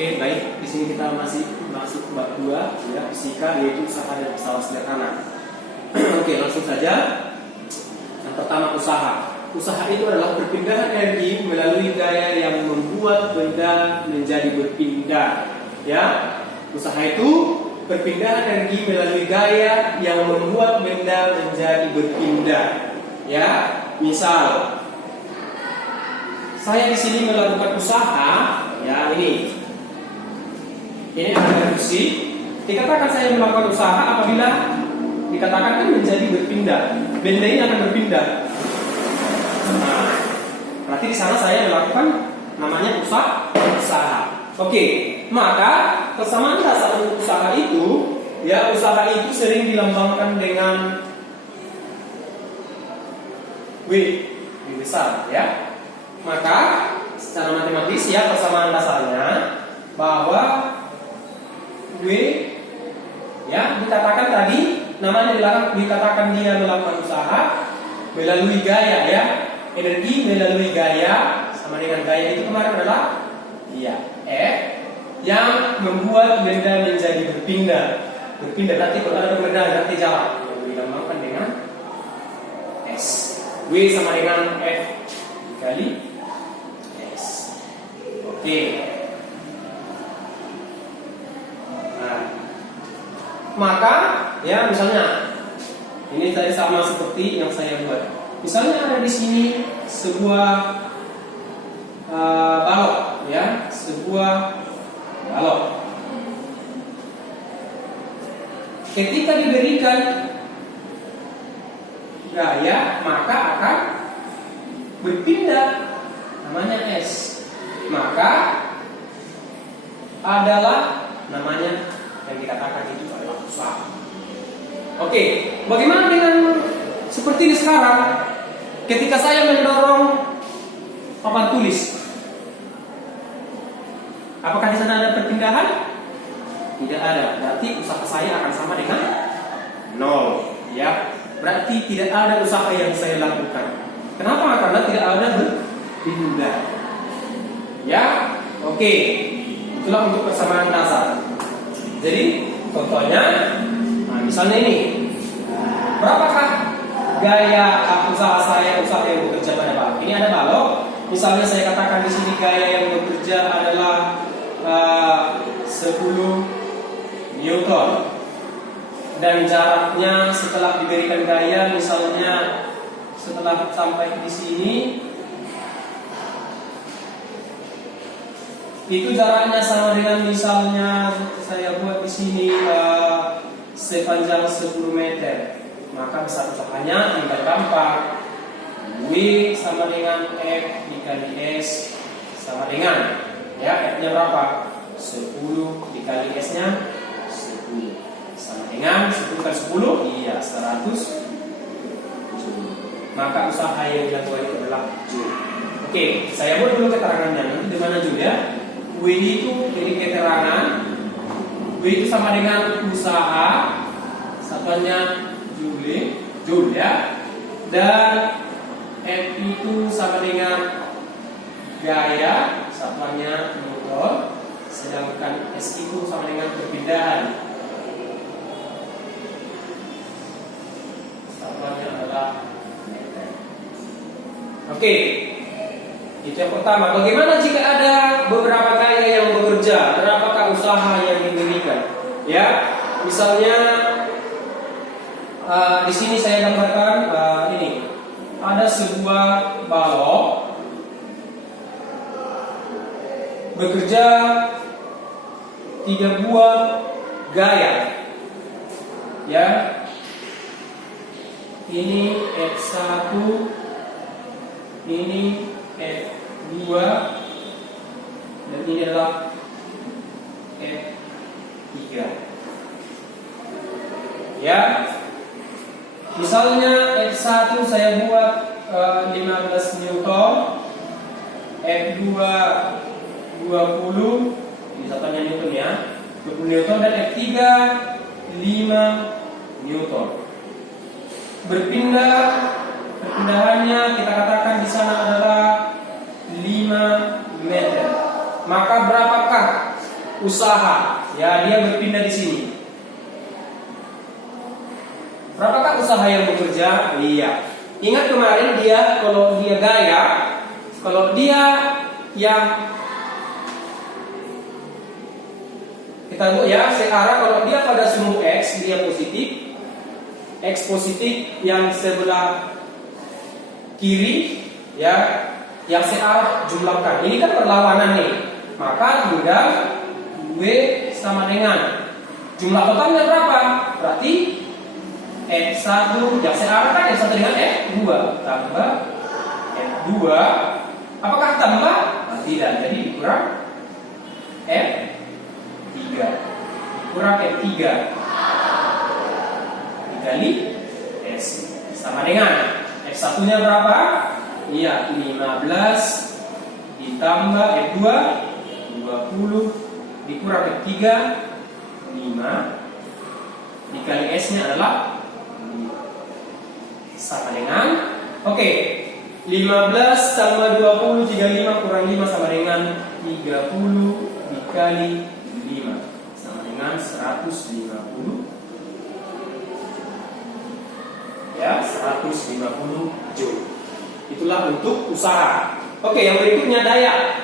Oke, baik. Di sini kita masih masuk bab 2 ya, fisika, yaitu usaha dan pesawat sederhana. Oke, langsung saja. Yang pertama, usaha. Usaha itu adalah perpindahan energi melalui gaya yang membuat benda menjadi berpindah. Ya, usaha itu perpindahan energi melalui gaya yang membuat benda menjadi berpindah. Ya, misal saya di sini melakukan usaha, ya ini ada reduksi. Dikatakan saya melakukan usaha apabila dikatakan kan menjadi berpindah. Benda ini akan berpindah. Nah, berarti di sana saya melakukan namanya usaha. Oke, maka persamaan dasar usaha itu, ya usaha itu sering dilambangkan dengan W besar, ya. Maka secara matematis ya persamaan dasarnya bahwa W ya dikatakan tadi namanya dikatakan dia melakukan usaha melalui gaya ya, energi melalui gaya sama dengan gaya itu kemarin adalah ya F yang membuat benda menjadi berpindah berarti kalau ada perbedaan berarti jarak yang dilambangkan dengan S. W sama dengan F dikali S. Oke. Maka ya misalnya ini tadi sama seperti yang saya buat. Misalnya ada di sini sebuah balok ya, sebuah balok. Ketika diberikan gaya maka akan berpindah namanya S. Maka adalah namanya yang dikatakan itu adalah usaha. Oke, bagaimana dengan seperti di sekarang? Ketika saya mendorong papan tulis, apakah di sana ada perpindahan? Tidak ada. Berarti usaha saya akan sama dengan 0. Ya, berarti tidak ada usaha yang saya lakukan. Kenapa? Karena tidak ada berpindah. Ya, oke. Itulah untuk persamaan dasar. Jadi contohnya, nah misalnya ini, berapakah gaya usaha yang bekerja pada balok? Ini ada balok. Misalnya saya katakan di sini gaya yang bekerja adalah 10 Newton dan jaraknya setelah diberikan gaya, misalnya setelah sampai di sini itu jaraknya sama dengan misalnya saya buat di sini sepanjang 10 meter. Maka besar usahanya tinggal gampang. W sama dengan F dikali S sama dengan ya F-nya berapa? 10 dikali S-nya 10 sama dengan 10 kali 10 iya 100 Joule. Maka usaha yang dilakukan itu adalah Joule. Oke, saya buat dulu keterangannya. Nanti di mana Joule ya? W itu jadi keterangan. W itu sama dengan usaha, satuannya Joule ya. Dan F itu sama dengan gaya, satuannya Newton. Sedangkan S itu sama dengan perpindahan, satuannya adalah meter. Oke. Itu yang pertama. Bagaimana jika ada beberapa gaya yang bekerja? Berapakah usaha yang diberikan? Ya, misalnya di sini saya gambarkan ini ada sebuah balok bekerja 3 buah gaya. Ya, ini F1, ini F2 dan ini adalah F3. Ya, misalnya F1 saya buat 15 Newton, F2 20, ini satunya Newton ya, 20 Newton, dan F3 5 Newton. Perpindahannya kita katakan di sana adalah 5 meter. Maka berapakah usaha. Ya, dia berpindah di sini. Berapakah usaha yang bekerja? Iya. Ingat kemarin kalau dia gaya, kalau dia yang kita lihat ya searah, kalau dia pada sumbu X dia positif, X positif yang sebelah kiri ya, yang searah jumlahkan. Ini kan berlawanan nih. Maka mudah W sama dengan jumlah totalnya berapa? Berarti F1 yang searah kan F1 dengan F2 tambah F2. Apakah tambah? Nah, tidak, jadi dikurang F3. Kurang F3 dikali S sama dengan F1 nya berapa? Iya, 15 ditambah F2 20 dikurang F3 5 dikali S nya adalah sama dengan oke, 15 tambah 20 35 kurang 5 sama dengan 30 dikali 5 sama dengan 150 ya, 150 joule. Itulah untuk usaha. Oke, yang berikutnya daya.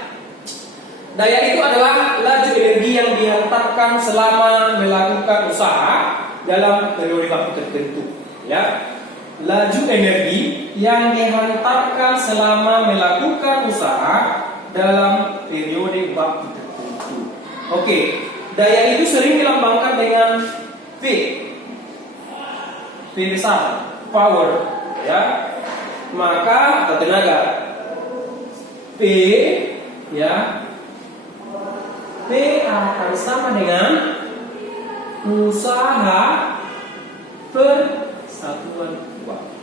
Daya itu adalah laju energi yang dihantarkan selama melakukan usaha dalam periode waktu tertentu ya. Laju energi yang dihantarkan selama melakukan usaha dalam periode waktu tertentu. Oke, daya itu sering dilambangkan dengan V. V besar, power, ya. Maka atau tenaga. P, ya. P akan sama dengan usaha per satuan waktu.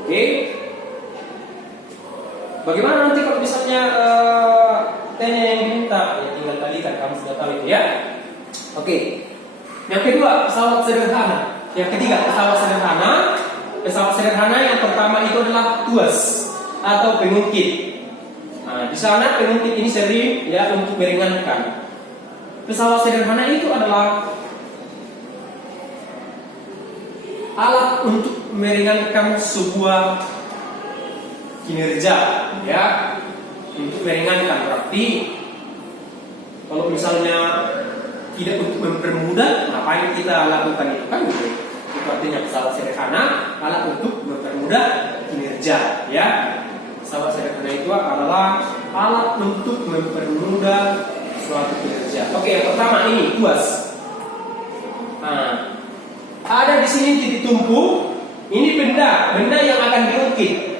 Oke. Bagaimana nanti kalau misalnya T-nya yang diminta? Ya tinggal kalikan, kamu sudah tahu itu ya. Oke. Yang kedua, pesawat sederhana. Yang ketiga, pesawat sederhana. Pesawat sederhana yang pertama itu adalah tuas atau pengungkit. Nah, di sana pengungkit ini sering ya untuk meringankan. Pesawat sederhana itu adalah alat untuk meringankan sebuah kinerja, ya, untuk meringankan. Berarti kalau misalnya tidak untuk mempermudah, ngapain kita lakukan itu kan? Itu artinya pesawat sederhana alat untuk mempermudah kinerja, ya. Pesawat sederhana itu adalah alat untuk mempermudah suatu kinerja. Oke, yang pertama ini tuas. Nah, ada di sini titik tumpu. Ini benda yang akan diungkit.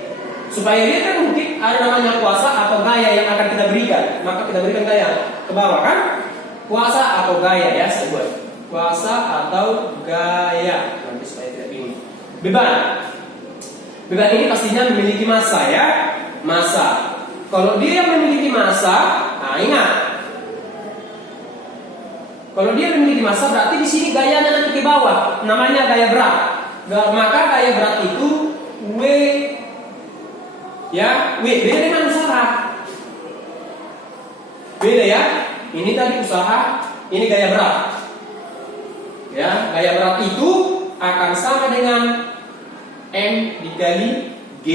Supaya dia terungkit, ada namanya kuasa atau gaya yang akan kita berikan. Maka kita berikan gaya ke bawah kan? Kuasa atau gaya ya, saya buat. Kuasa atau gaya. Nanti supaya tidak bingung. Beban. Beban ini pastinya memiliki massa ya. Massa. Kalau dia memiliki massa, nah ingat. Kalau dia memiliki massa berarti di sini gayanya nanti ke bawah, namanya gaya berat. Maka gaya berat itu W, ya, W beda dengan usaha. Beda ya. Ini tadi usaha, ini gaya berat. Ya, gaya berat itu akan sama dengan M dikali G.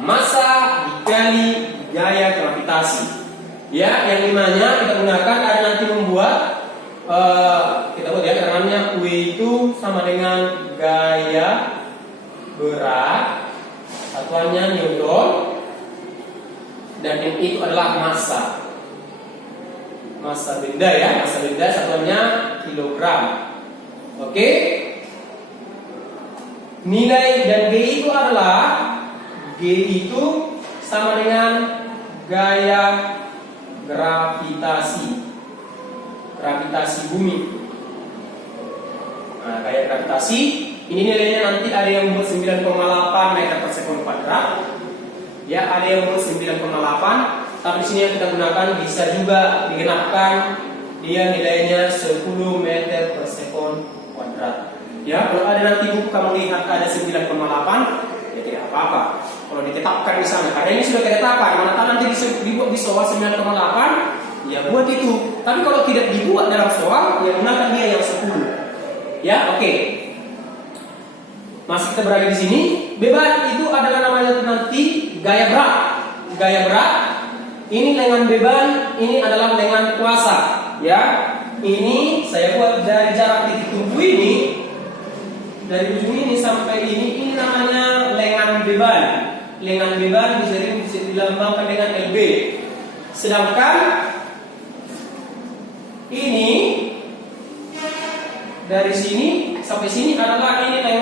Massa dikali gaya gravitasi. Ya, yang limanya kita gunakan ada nanti membuat kita buat ya keterangannya W itu sama dengan gaya berat, satuannya Newton, dan M itu adalah massa. Massa benda ya, massa benda satuannya kilogram. Oke. Nilai dan G itu adalah G itu sama dengan gaya gravitasi. Gravitasi bumi. Nah, gaya gravitasi ini nilainya nanti ada yang buat 9,8 meter per sekon kuadrat. Ya, ada yang buat 9,8. Tapi di sini yang kita gunakan bisa juga digenapkan, dia nilainya 10 meter per sekon kuadrat. Ya, kalau ada nanti buku kamu lihat ada 9,8, ya tidak apa-apa. Kalau ditetapkan di sana, karena ini sudah ketetapan, manakala nanti dibuat di soal 9,8, ya buat itu. Tapi kalau tidak dibuat dalam soal, ya gunakan dia yang 10. Ya, oke. Masih kita berada di sini. Beban itu adalah namanya nanti gaya berat. Gaya berat. Ini lengan beban, ini adalah lengan kuasa. Ya, ini saya buat dari jarak titik tumpu ini, dari ujung ini sampai ini namanya lengan beban. Lengan beban bisa dilambangkan dengan LB. Sedangkan ini dari sini sampai sini adalah ini lengan